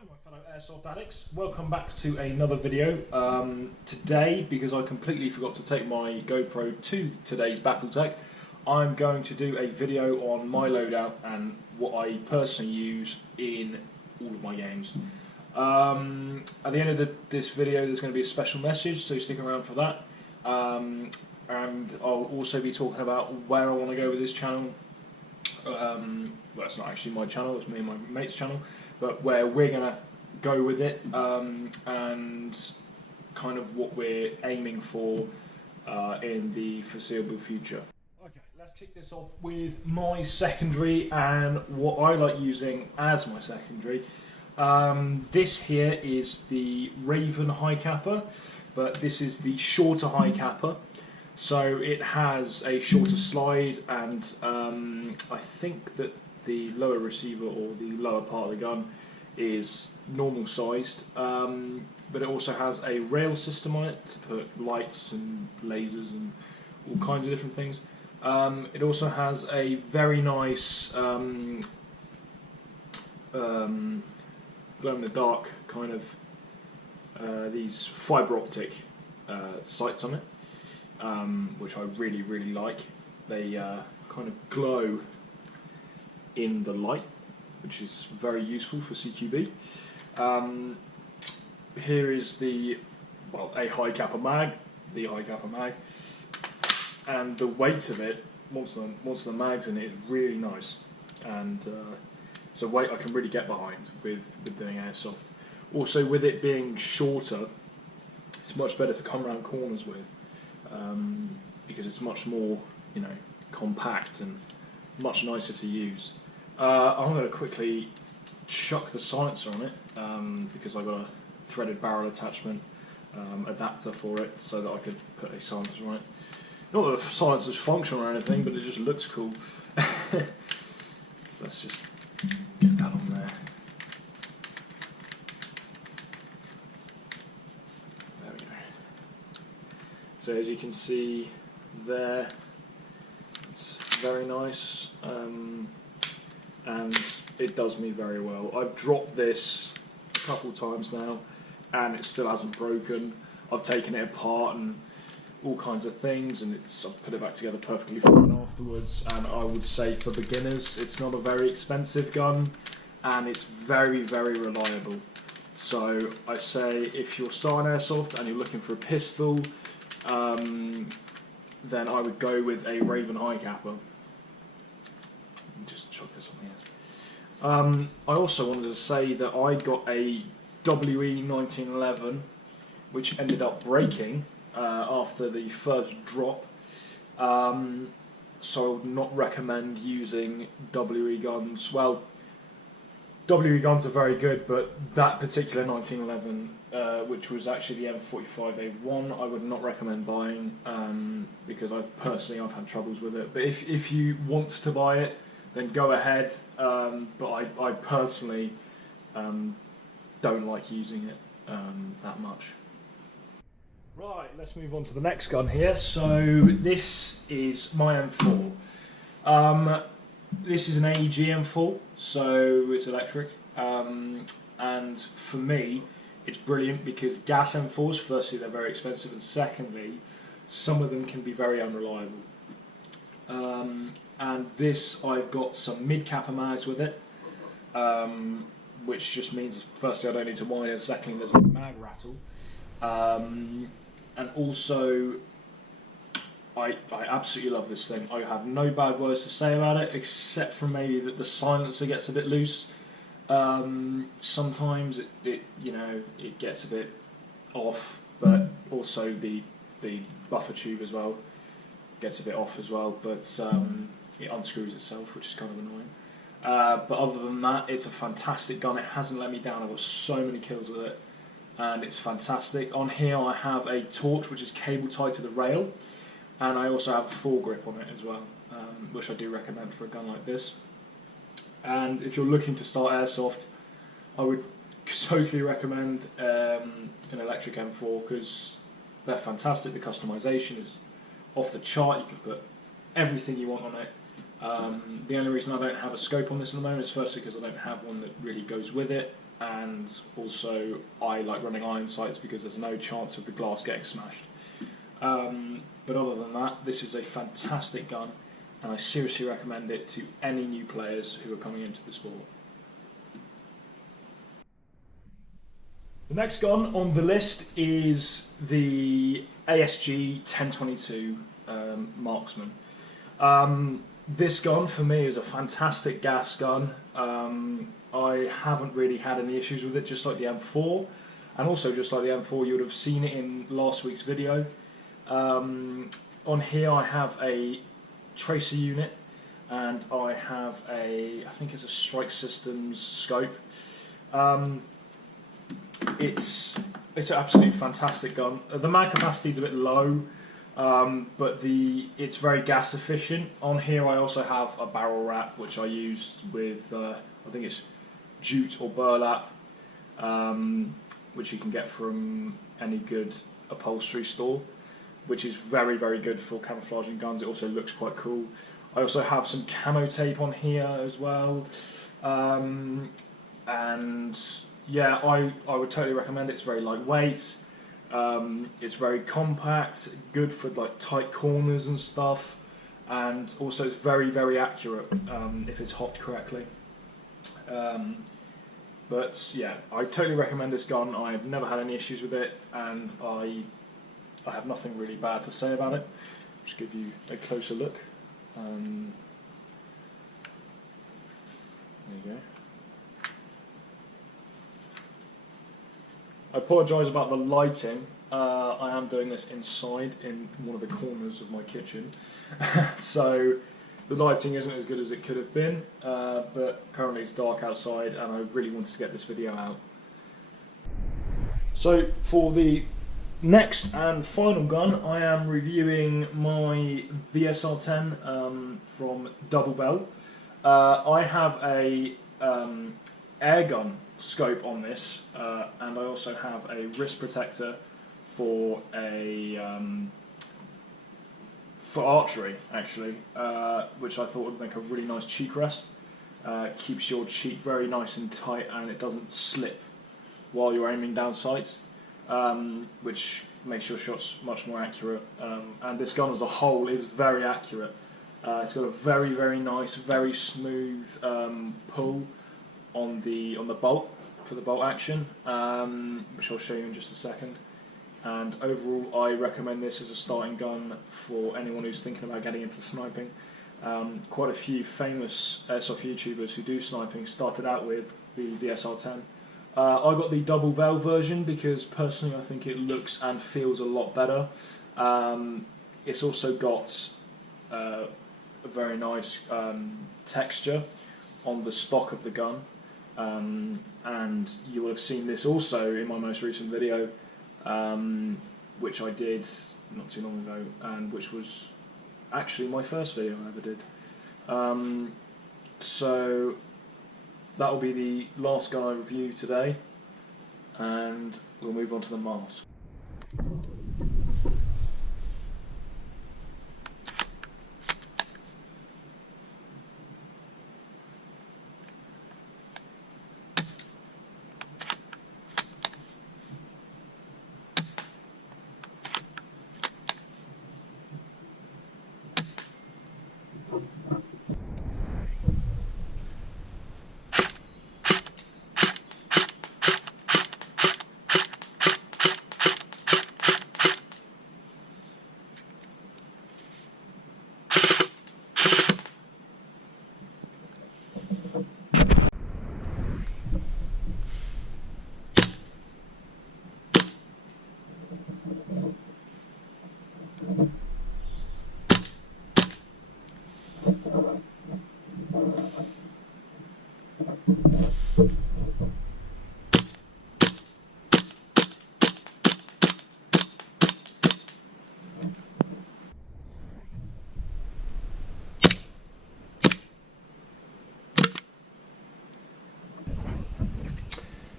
Hi my fellow Airsoft Addicts, welcome back to another video. Today, because I completely forgot to take my GoPro to today's Battletech, I'm going to do a video on my loadout and what I personally use in all of my games. At the end of this video there's going to be a special message, so stick around for that. And I'll also be talking about where I want to go with this channel. Well, it's not actually my channel, it's me and my mate's channel, but where we're going to go with it, and kind of what we're aiming for in the foreseeable future. Okay, let's kick this off with my secondary and what I like using as my secondary. This here is the Raven high capper, but this is the shorter high capper. So it has a shorter slide, and I think that the lower receiver or the lower part of the gun is normal sized, but it also has a rail system on it to put lights and lasers and all kinds of different things. It also has a very nice glow in the dark kind of these fibre optic sights on it, which I really like. They kind of glow in the light, which is very useful for CQB. Here is a high capper mag, and the weight of it, once the mag's in it, is really nice, and it's a weight I can really get behind with doing airsoft. Also, with it being shorter, it's much better to come around corners with, because it's much more, compact and much nicer to use. I'm going to quickly chuck the silencer on it, because I've got a threaded barrel attachment adapter for it, so that I could put a silencer on it. Not that the silencer's functional or anything, but it just looks cool. So let's just get that on there. There we go. So as you can see there, it's very nice, and it does me very well. I've dropped this a couple times now and it still hasn't broken. I've taken it apart and all kinds of things, and I've put it back together perfectly fine afterwards. And I would say for beginners, it's not a very expensive gun, and it's very reliable. So I say if you're starting airsoft and you're looking for a pistol, then I would go with a Raven high capper. Just chuck this on here. I also wanted to say that I got a WE 1911, which ended up breaking after the first drop. So I would not recommend using WE guns. Well, WE guns are very good, but that particular 1911, which was actually the M45A1, I would not recommend buying, because I've had troubles with it. But if you want to buy it, then go ahead, but I personally don't like using it that much. Right, let's move on to the next gun here. So this is my M4. This is an AEG M4, so it's electric, and for me it's brilliant because gas M4s, firstly they're very expensive, and secondly some of them can be very unreliable. And this, I've got some mid-capper mags with it, which just means firstly I don't need to wind it, and secondly there's no mag rattle. And also I absolutely love this thing. I have no bad words to say about it, except for maybe that the silencer gets a bit loose. Sometimes it gets a bit off, but also the buffer tube as well gets a bit off as well, but it unscrews itself, which is kind of annoying. But other than that, it's a fantastic gun. It hasn't let me down. I've got so many kills with it, and it's fantastic. On here I have a torch which is cable tied to the rail, and I also have a foregrip on it as well, which I do recommend for a gun like this. And if you're looking to start airsoft, I would totally recommend an electric M4, because they're fantastic. The customization is off the chart. You can put everything you want on it. The only reason I don't have a scope on this at the moment is firstly because I don't have one that really goes with it, and also I like running iron sights because there's no chance of the glass getting smashed. But other than that, this is a fantastic gun, and I seriously recommend it to any new players who are coming into the sport. The next gun on the list is the ASG 1022 Marksman. This gun for me is a fantastic gas gun. I haven't really had any issues with it, just like the M4, and also just like the M4 you would have seen it in last week's video. On here I have a tracer unit, and I have I think it's a Strike Systems scope. It's an absolutely fantastic gun. The mag capacity is a bit low, but it's very gas efficient. On here I also have a barrel wrap, which I used with I think it's jute or burlap, which you can get from any good upholstery store, which is very, very good for camouflaging guns. It also looks quite cool. I also have some camo tape on here as well, and yeah, I would totally recommend it. It's very lightweight, it's very compact, good for like tight corners and stuff, and also it's very, very accurate if it's hocked correctly. But yeah, I totally recommend this gun. I've never had any issues with it, and I have nothing really bad to say about it. Just give you a closer look. There you go. I apologise about the lighting. I am doing this inside in one of the corners of my kitchen, so the lighting isn't as good as it could have been, but currently it's dark outside and I really wanted to get this video out. So for the next and final gun, I am reviewing my VSR10 from Double Bell. I have a air gun scope on this, and I also have a wrist protector for for archery, actually, which I thought would make a really nice cheek rest. Keeps your cheek very nice and tight, and it doesn't slip while you're aiming down sights, which makes your shots much more accurate. And this gun as a whole is very accurate. It's got a very, very nice, very smooth pull on the bolt for the bolt action, which I'll show you in just a second. And overall, I recommend this as a starting gun for anyone who's thinking about getting into sniping. Quite a few famous airsoft YouTubers who do sniping started out with the VSR10. I got the Double Bell version because personally I think it looks and feels a lot better. It's also got a very nice texture on the stock of the gun, and you will have seen this also in my most recent video, which I did not too long ago, and which was actually my first video I ever did. So that will be the last gun I review today, and we'll move on to the mask.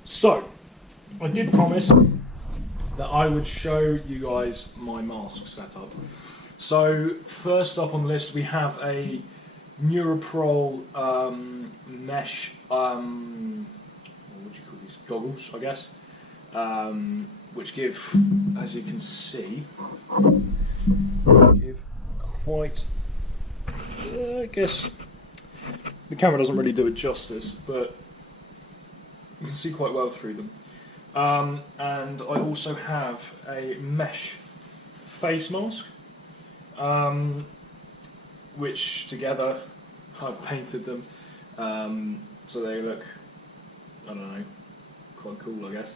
So, I did promise that I would show you guys my mask setup. So, first up on the list we have a Neuroprol mesh, what would you call these goggles, I guess, which give, as you can see, give quite, I guess, the camera doesn't really do it justice, but you can see quite well through them. And I also have a mesh face mask, which together I've painted them so they look, I don't know, quite cool, I guess,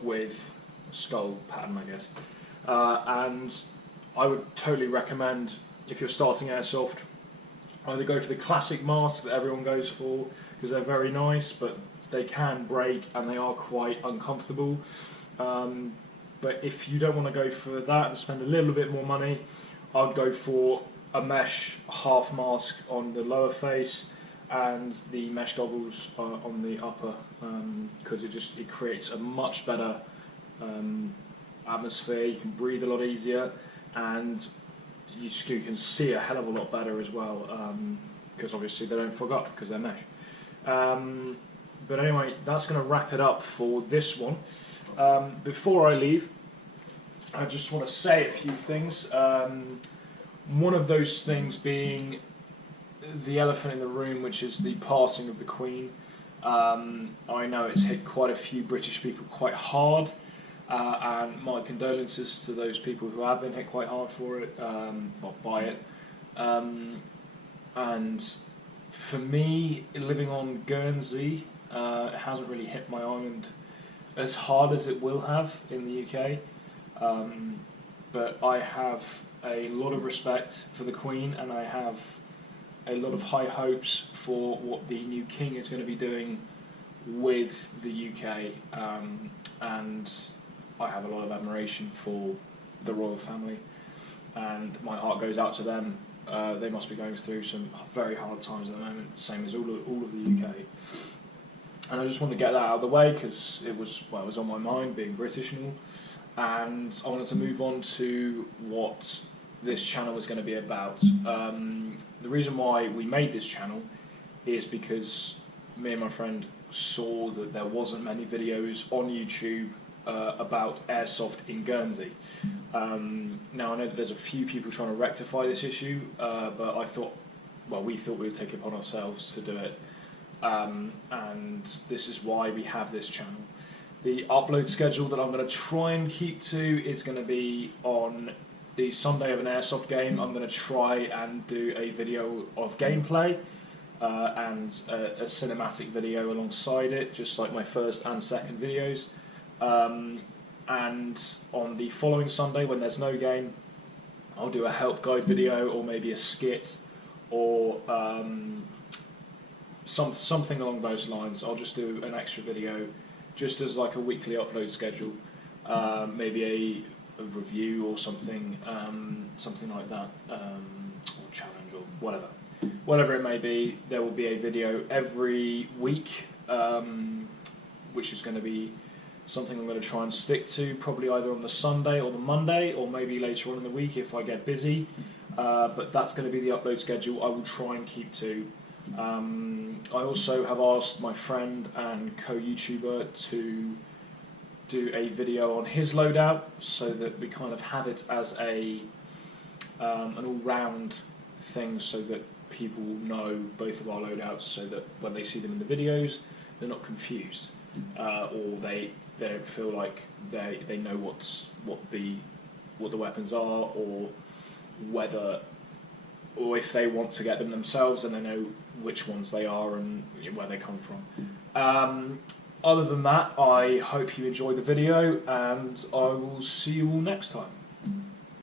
with a skull pattern, I guess. And I would totally recommend, if you're starting Airsoft, either go for the classic mask that everyone goes for, because they're very nice, but they can break and they are quite uncomfortable. But if you don't want to go for that and spend a little bit more money, I'd go for a mesh half mask on the lower face and the mesh goggles on the upper, because it creates a much better atmosphere. You can breathe a lot easier, and you can see a hell of a lot better as well, because obviously they don't fog up because they're mesh. But anyway, that's going to wrap it up for this one. Before I leave, I just want to say a few things. One of those things being the elephant in the room, which is the passing of the Queen. I know it's hit quite a few British people quite hard, and my condolences to those people who have been hit quite hard for it, by it. And for me, living on Guernsey, it hasn't really hit my island as hard as it will have in the UK. But I have a lot of respect for the Queen, and I have a lot of high hopes for what the new King is going to be doing with the UK, and I have a lot of admiration for the royal family, and my heart goes out to them. They must be going through some very hard times at the moment, same as all of the UK. And I just wanted to get that out of the way because it was on my mind, being British and all. And I wanted to move on to what this channel is going to be about. The reason why we made this channel is because me and my friend saw that there wasn't many videos on YouTube about airsoft in Guernsey. Now I know that there's a few people trying to rectify this issue, but we thought we would take it upon ourselves to do it. And this is why we have this channel. The upload schedule that I'm going to try and keep to is going to be on the Sunday of an airsoft game. I'm going to try and do a video of gameplay and a cinematic video alongside it, just like my first and second videos. And on the following Sunday, when there's no game, I'll do a help guide video, or maybe a skit, or something along those lines. I'll just do an extra video, just as like a weekly upload schedule, maybe a review or something, something like that, or challenge or whatever it may be. There will be a video every week, which is going to be something I'm going to try and stick to, probably either on the Sunday or the Monday, or maybe later on in the week if I get busy. But that's going to be the upload schedule I will try and keep to. I also have asked my friend and co-YouTuber to do a video on his loadout, so that we kind of have it as an all-round thing, so that people will know both of our loadouts, so that when they see them in the videos, they're not confused, or they don't feel like they know what the weapons are, or if they want to get them themselves, and they know which ones they are and where they come from. Other than that, I hope you enjoyed the video, and I will see you all next time.